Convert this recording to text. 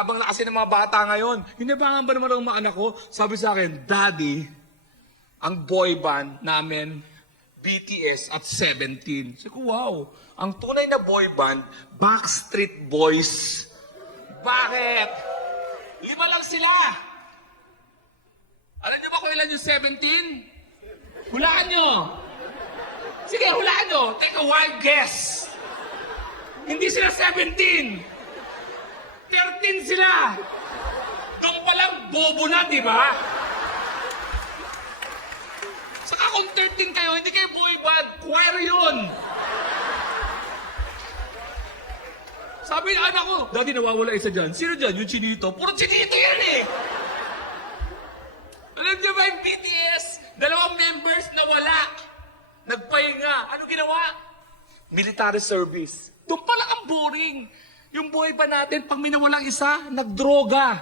yabang na kasi ng mga bata ngayon. Hinabangan ba naman ang mga anak ko? Sabi sa akin, Daddy, ang boy band namin, BTS at 17. Sabi ko, wow. Ang tunay na boy band, Backstreet Boys. Bakit? 5 lang sila. Alam niyo ba kung ilan yung 17? Hulaan nyo. Sige, hulaan nyo. Take a wild guess. Hindi sila 17. 13 sila. Doon pa lang bobo na, di ba? Saka kung 13 kayo, hindi kayo boy band. Choir yun. Sabi ng anak ko, Daddy, nawawala isa dyan. Sino dyan? Yung Chinito. Puro Chinito yan eh. Alam niyo ba yung BTS? 2 members na wala. Nagpahinga. Ano ginawa? Military service. Doon pa lang ang boring. Yung buhay pa natin, pag may nawalang isa, nagdroga.